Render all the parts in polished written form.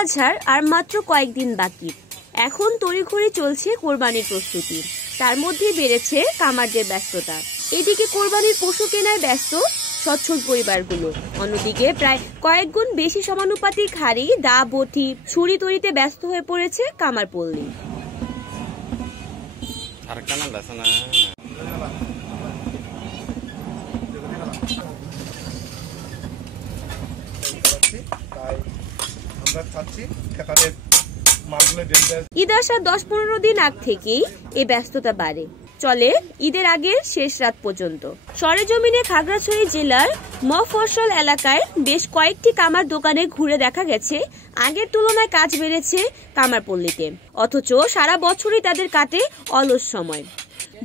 আজহার আর মাত্র কয়েকদিন বাকি। এখন তড়িঘড়ি চলছে কোরবানির প্রস্তুতি। তার মধ্যে বেড়েছে কামারদের ব্যস্ততা। এদিকে কোরবানির পশু কেনায় ব্যস্ত সচ্ছল পরিবারগুলো, অন্যদিকে প্রায় কয়েক গুণ বেশি সমানুপাতিক হাড়ি, দা, বটি, ছুরি তৈরিতে ব্যস্ত হয়ে পড়েছে কামার পল্লী। ঈদ আসার 10-15 দিন আগ থেকেই এই ব্যস্ততা বাড়ে, চলে ঈদের আগের শেষ রাত পর্যন্ত। সরেজমিনে খাগড়াছড়ি জেলার মফস্বল এলাকায় বেশ কয়েকটি কামার দোকানে ঘুরে দেখা গেছে আগের তুলনায় কাজ বেড়েছে কামার পল্লীতে, অথচ সারা বছরই তাদের কাটে অলস সময়।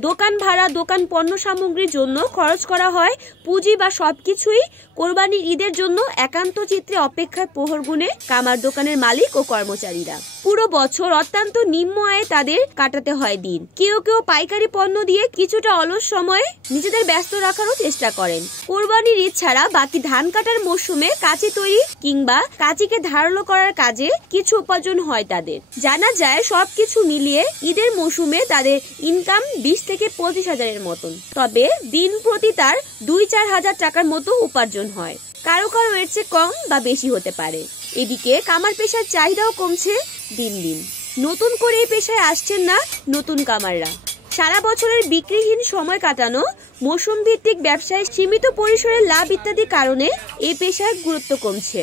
দোকান ভাড়া, দোকান পণ্য সামগ্রীর জন্য খরচ করা হয় পুঁজি বা সবকিছুই কোরবানির ঈদের জন্য একান্ত চিত্রে অপেক্ষায় প্রহর গুনে কামার দোকানের মালিক ও কর্মচারীরা। পুরো বছর অত্যন্ত নিম্ন আয়ে তাদের কাটাতে হয় দিন। কেউ কেউ পাইকারি পণ্য দিয়ে কিছুটা অলস সময়ে নিজেদের ব্যস্ত রাখারও চেষ্টা করেন। কোরবানির ঈদ ছাড়া বাকি ধান কাটার মৌসুমে কাঁচি তৈরি কিংবা কাঁচিকে ধারালো করার কাজে কিছু উপার্জন হয় তাদের। জানা যায় সবকিছু মিলিয়ে ঈদের মৌসুমে তাদের ইনকাম 20 থেকে 25 হাজারের মতন, তবে দিন প্রতি তার 2-4 হাজার টাকার মতো উপার্জন হয়। কারো কারো এর চেয়ে কম বা বেশি হতে পারে। এদিকে কামার পেশার চাহিদাও কমছে দিন দিন। নতুন করে এই পেশায় আসছেন না নতুন কামাররা। সারা বছরের বিক্রিহীন সময় কাটানো, মৌসুম ভিত্তিক ব্যবসায় সীমিত পরিসরে লাভ ইত্যাদি কারণে এই পেশার গুরুত্ব কমছে।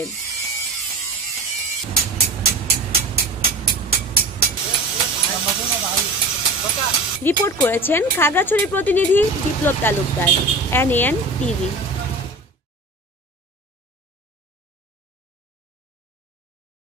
রিপোর্ট করেছেন খাগড়াছড়ির প্রতিনিধি বিপ্লব তালুকদার, NAN TV।